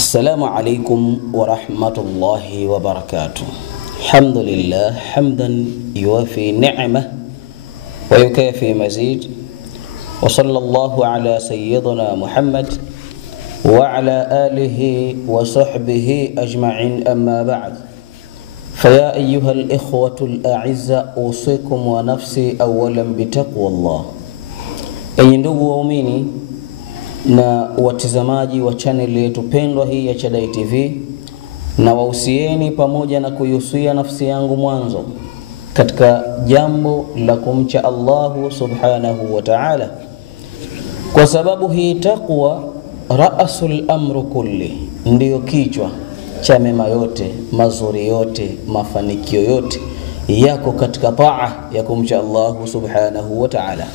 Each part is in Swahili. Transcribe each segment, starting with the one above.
السلام عليكم ورحمة الله وبركاته. الحمد لله حمدا يوافي نعمه ويكافي مزيد، وصلى الله على سيدنا محمد وعلى آله وصحبه أجمعين، أما بعد. فيا أيها الإخوة الأعزاء، أوصيكم ونفسي أولا بتقوى الله. Enyi ndugu waumini na watazamaji wa channel yetu pendwa hii ya Chadai TV, na wahusieni pamoja na kuihusia nafsi yangu mwanzo katika jambo la kumcha Allahu subhanahu wa ta'ala, kwa sababu hii taqwa ra'sul amru kulli, ndiyo kichwa cha mema yote, mazuri yote, mafanikio yote yako katika taa ya kumcha Allahu subhanahu wa ta'ala.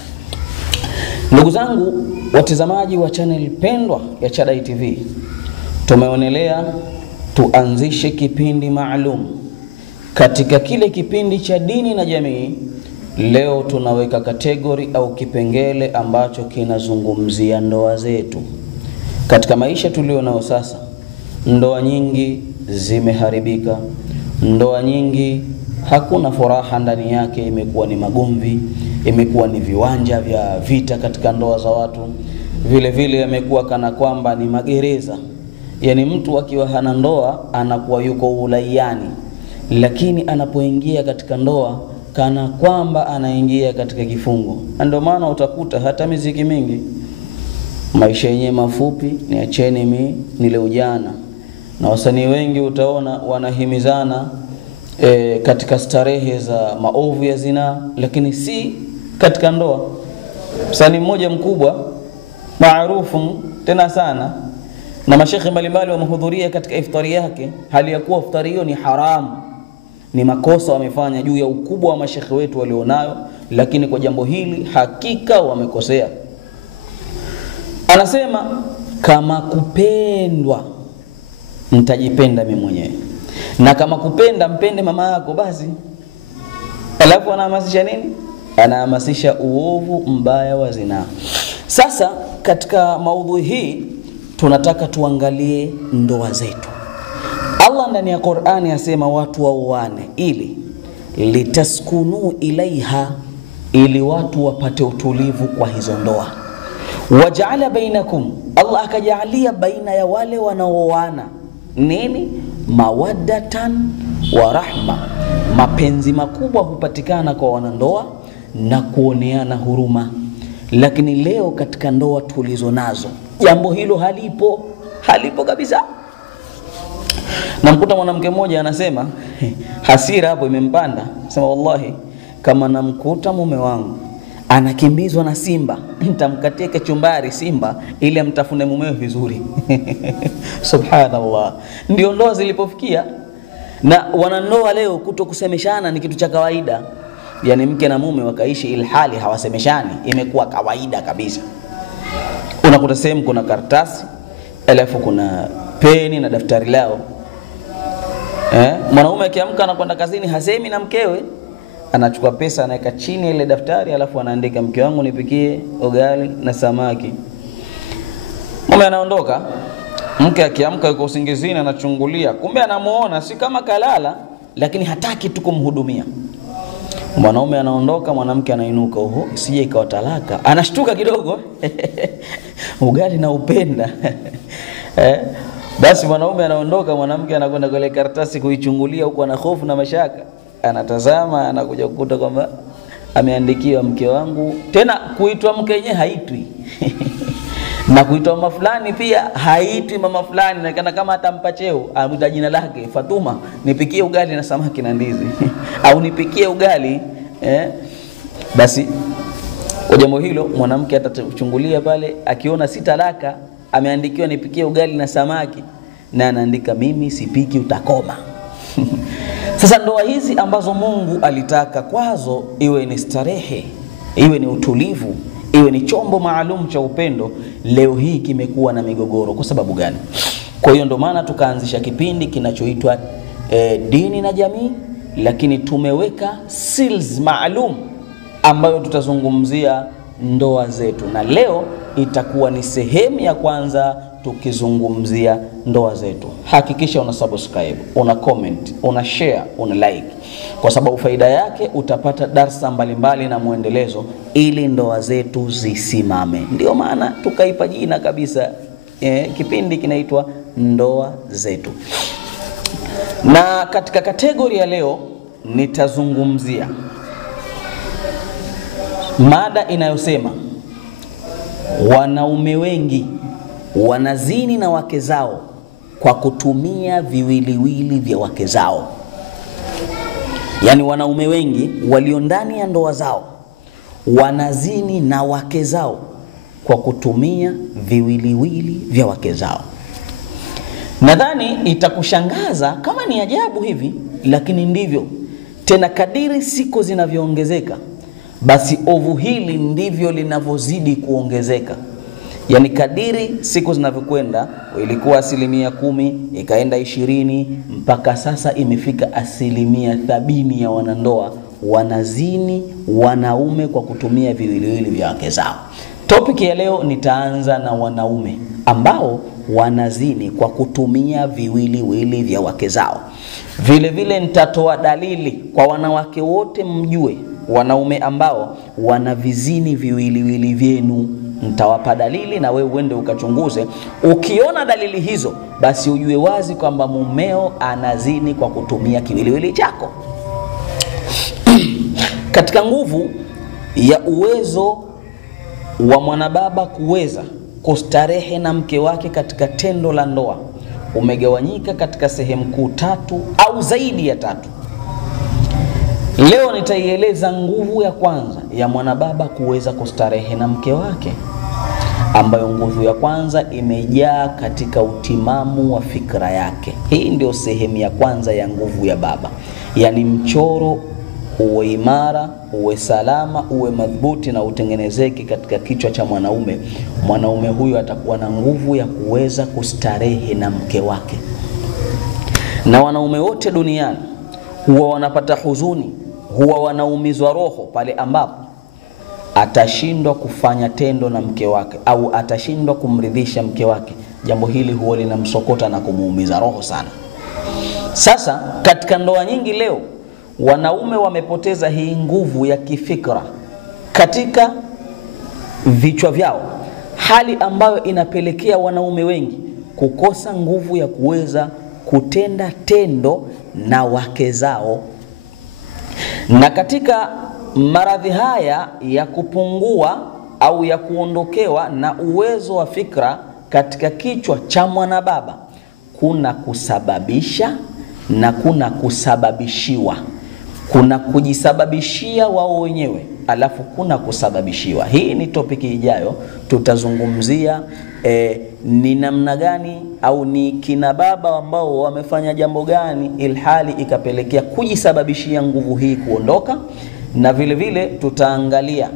Ndugu zangu watazamaji wa channel pendwa ya Chadai TV, tumeonelea tuanzishe kipindi maalum. Katika kile kipindi cha dini na jamii, leo tunaweka kategori au kipengele ambacho kinazungumzia ndoa zetu. Katika maisha tulio nao sasa, ndoa nyingi zimeharibika, ndoa nyingi hakuna furaha ndani yake, imekuwa ni magomvi, imekuwa ni viwanja vya vita katika ndoa za watu. Vile vile yamekuwa kana kwamba ni magereza. Yani mtu akiwa hana ndoa anakuwa yuko ulaiani, lakini anapoingia katika ndoa kana kwamba anaingia katika kifungo. Ndio maana utakuta hata miziki mingi, maisha yenyewe mafupi, niacheni nile ujana, na wasanii wengi utaona wanahimizana katika starehe za maovu ya zina, lakini si katika ndoa. Msanii mmoja mkubwa maarufu tena sana, na mashekhe mbalimbali wamehudhuria katika iftari yake, hali ya kuwa iftari hiyo ni haramu, ni makosa wamefanya juu ya ukubwa wa mashekhe wetu walionayo, lakini kwa jambo hili hakika wamekosea. Anasema kama kupendwa mtajipenda mimi mwenyewe, na kama kupenda mpende mama yako basi. Alafu anahamasisha nini? Anahamasisha uovu mbaya wa zina. Sasa katika maudhui hii tunataka tuangalie ndoa zetu. Allah ndani ya Qur'ani yasema watu waoane ili litaskunu ilaiha, ili watu wapate utulivu kwa hizo ndoa. Waja'ala bainakum, Allah akajalia baina ya wale wanaooana nini? Mawaddatan wa rahma, mapenzi makubwa hupatikana kwa wanandoa na kuoneana huruma. Lakini leo katika ndoa tulizo nazo jambo hilo halipo kabisa. Namkuta mwanamke mmoja anasema hasira hapo imempanda, sema wallahi kama namkuta mume wangu anakimbizwa na simba, nitamkatia kachumbari simba ili amtafune mumewe vizuri. Subhanallah. Ndio ndoa zilipofikia. Na wanandoa leo kutokusemeshana ni kitu cha kawaida. Yani mke na mume wakaishi ilhali hawasemeshani, imekuwa kawaida kabisa. Unakuta sehemu kuna karatasi, alafu kuna peni na daftari lao. Mwanaume akiamka anakwenda kazini hasemi na mkewe, anachukua pesa anaweka chini ile daftari, alafu anaandika mke wangu nipikie ugali na samaki. Mume anaondoka, mke akiamka yuko usingizini anachungulia, kumbe anamuona si kama kalala, lakini hataki tu kumhudumia. Mwanaume anaondoka, mwanamke anainuka, sije ikawa talaka. Anashtuka kidogo. Ugali na upenda. Basi mwanaume anaondoka, mwanamke anakwenda kule karatasi kuichungulia huko, ana hofu na mashaka. Anatazama, anakuja kukuta kwamba ameandikiwa mke wangu. Tena kuitwa mke yenyewe haitwi. Na kuitwa mama fulani pia haitwi mama fulani, na kana kama atampa cheo, amuita jina lake, Fatuma, nipikie ugali na samaki na ndizi. Au nipikie ugali, Basi kwa jambo hilo mwanamke atachungulia pale, akiona si talaka, ameandikiwa nipikie ugali na samaki, na anaandika mimi sipiki utakoma. Sasa ndoa hizi ambazo Mungu alitaka kwazo iwe ni starehe, iwe ni utulivu, iwe ni chombo maalum cha upendo, leo hii kimekuwa na migogoro. Kwa sababu gani? Kwa hiyo ndo maana tukaanzisha kipindi kinachoitwa dini na jamii, lakini tumeweka seals maalum ambayo tutazungumzia ndoa zetu. Na leo itakuwa ni sehemu ya kwanza tukizungumzia ndoa zetu. Hakikisha una subscribe, una comment, una share, una like, kwa sababu faida yake utapata darsa mbalimbali na muendelezo ili ndoa zetu zisimame. Ndio maana tukaipa jina kabisa kipindi kinaitwa ndoa zetu. Na katika kategori ya leo nitazungumzia mada inayosema wanaume wengi wanazini na wake zao kwa kutumia viwiliwili vya wake zao. Yani wanaume wengi walio ndani ya ndoa zao wanazini na wake zao kwa kutumia viwiliwili vya wake zao. Nadhani itakushangaza kama ni ajabu hivi, lakini ndivyo. Tena kadiri siku zinavyoongezeka, basi ovu hili ndivyo linavozidi kuongezeka. Yani kadiri siku zinavyokwenda, ilikuwa 10%, ikaenda 20%, mpaka sasa imefika 70% ya wanandoa wanazini wanaume kwa kutumia viwiliwili vya wake zao. Topic ya leo nitaanza na wanaume ambao wanazini kwa kutumia viwiliwili vya wake zao. Vile vile nitatoa dalili kwa wanawake wote mjue wanaume ambao wanavizini viwiliwili vyenu. Nitawapa dalili na wewe uende ukachunguze. Ukiona dalili hizo, basi ujue wazi kwamba mumeo anazini kwa kutumia kiwiliwili chako. Katika nguvu ya uwezo wa mwanababa kuweza kustarehe na mke wake katika tendo la ndoa umegawanyika katika sehemu kuu 3 au zaidi ya 3. Leo nitaieleza nguvu ya kwanza ya mwanababa kuweza kustarehe na mke wake, ambayo nguvu ya kwanza imejaa katika utimamu wa fikra yake. Hii ndio sehemu ya kwanza ya nguvu ya baba. Yani mchoro uwe imara, uwe salama, uwe madhubuti na utengenezeke katika kichwa cha mwanaume. Mwanaume huyu atakuwa na nguvu ya kuweza kustarehe na mke wake. Na wanaume wote duniani huwa wanapata huzuni, huwa wanaumizwa roho pale ambapo atashindwa kufanya tendo na mke wake au atashindwa kumridhisha mke wake. Jambo hili huwa linamsokota na kumuumiza roho sana. Sasa katika ndoa nyingi leo wanaume wamepoteza hii nguvu ya kifikra katika vichwa vyao, hali ambayo inapelekea wanaume wengi kukosa nguvu ya kuweza kutenda tendo na wake zao. Na katika maradhi haya ya kupungua au ya kuondokewa na uwezo wa fikra katika kichwa cha mwanababa, kuna kusababisha na kuna kusababishiwa. Kuna kujisababishia wao wenyewe, alafu kuna kusababishiwa. Hii ni topiki ijayo, tutazungumzia ni namna gani au ni kina baba ambao wamefanya jambo gani ilhali ikapelekea kujisababishia nguvu hii kuondoka. Na vile vile tutaangalia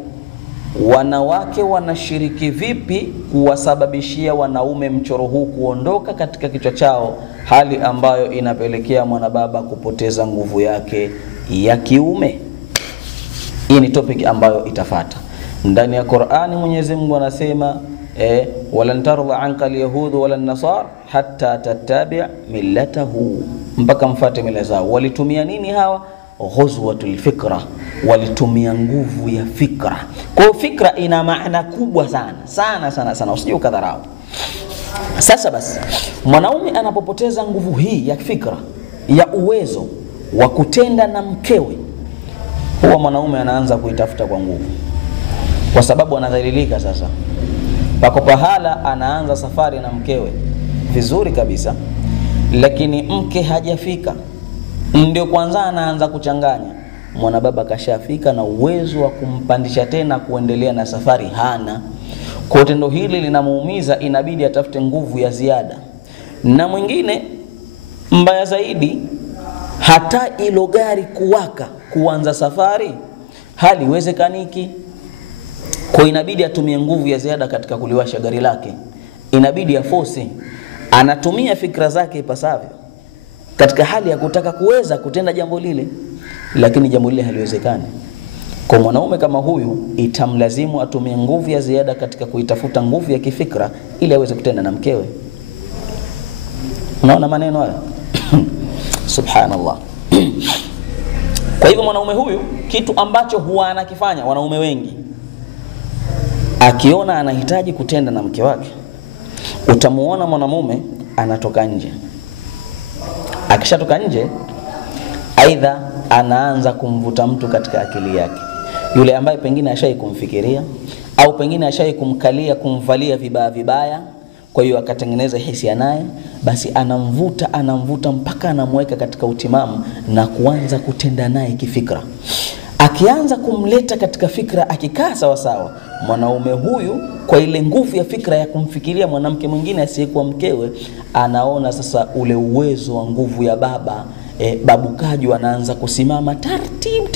wanawake wanashiriki vipi kuwasababishia wanaume mchoro huu kuondoka katika kichwa chao, hali ambayo inapelekea mwanababa kupoteza nguvu yake ya kiume. Hii ni topic ambayo itafata. Ndani ya Qur'ani Mwenyezi Mungu anasema walan tarda anka alyahud wala an-nasara hatta tattabi' millatahu, mpaka mfuate mila zao. Walitumia nini hawa? Ghuzwatul fikra, walitumia nguvu ya fikra. Kwa fikra ina maana kubwa sana, usije ukadharau. Sasa basi, mwanaume anapopoteza nguvu hii ya fikra, ya uwezo wa kutenda na mkewe, huwa mwanaume anaanza kuitafuta kwa nguvu, kwa sababu anadhalilika. Sasa pako pahala anaanza safari na mkewe vizuri kabisa, lakini mke hajafika, ndio kwanza anaanza kuchanganya. Mwanababa kashafika na uwezo wa kumpandisha tena kuendelea na safari hana. Kwa tendo hili linamuumiza, inabidi atafute nguvu ya ziada. Na mwingine mbaya zaidi, hata ilo gari kuwaka kuanza safari haliwezekaniki. Kwa inabidi atumie nguvu ya ziada katika kuliwasha gari lake. Inabidi aforce, anatumia fikra zake ipasavyo katika hali ya kutaka kuweza kutenda jambo lile, lakini jambo lile haliwezekani. Kwa mwanaume kama huyu itamlazimu atumie nguvu ya ziada katika kuitafuta nguvu ya kifikra ili aweze kutenda na mkewe. Unaona maneno haya? Subhanallah. Kwa hivyo mwanaume huyu kitu ambacho huwa anakifanya wanaume wengi, akiona anahitaji kutenda na mke wake, utamuona mwanamume anatoka nje. Akishatoka nje, aidha anaanza kumvuta mtu katika akili yake, yule ambaye pengine ashai kumfikiria au pengine ashai kumkalia, kumvalia vibaya vibaya, kwa hiyo akatengeneza hisia naye, basi anamvuta mpaka anamweka katika utimamu na kuanza kutenda naye kifikra. Akianza kumleta katika fikra, akikaa sawa sawa, mwanaume huyu kwa ile nguvu ya fikra ya kumfikiria mwanamke mwingine asiyekuwa mkewe, anaona sasa ule uwezo wa nguvu ya baba. Babu Kaju anaanza kusimama taratibu.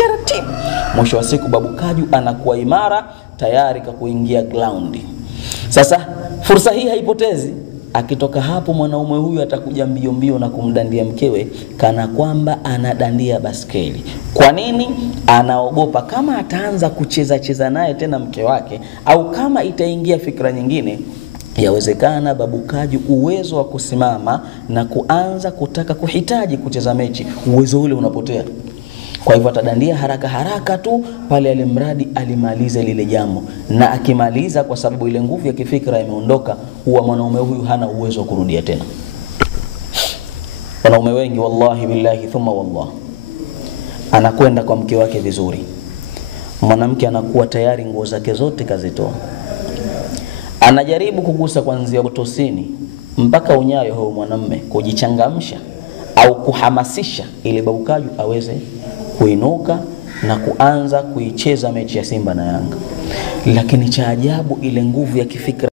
Mwisho wa siku Babu Kaju anakuwa imara, tayari kuingia ground. Sasa fursa hii haipotezi. Akitoka hapo mwanaume huyu atakuja mbio na kumdandia mkewe kana kwamba anadandia baskeli. Kwa nini? Anaogopa kama ataanza kucheza naye tena mke wake, au kama itaingia fikra nyingine, yawezekana Babu Kaju uwezo wa kusimama na kuanza kutaka kuhitaji kucheza mechi, uwezo ule unapotea. Kwa hivyo atadandia haraka tu pale alimradi alimalize lile jambo, na akimaliza, kwa sababu ile nguvu ya kifikra imeondoka, huwa mwanaume huyu hana uwezo wa kurudia tena. Wanaume wengi wallahi billahi thumma wallah, anakwenda kwa mke wake vizuri, mwanamke anakuwa tayari nguo zake zote kazitoa, anajaribu kugusa kuanzia utosini mpaka unyayo huyo mwanamume, kujichangamsha au kuhamasisha ili Babu Kaju aweze kuinuka na kuanza kuicheza mechi ya Simba na Yanga. Lakini cha ajabu, ile nguvu ya kifikra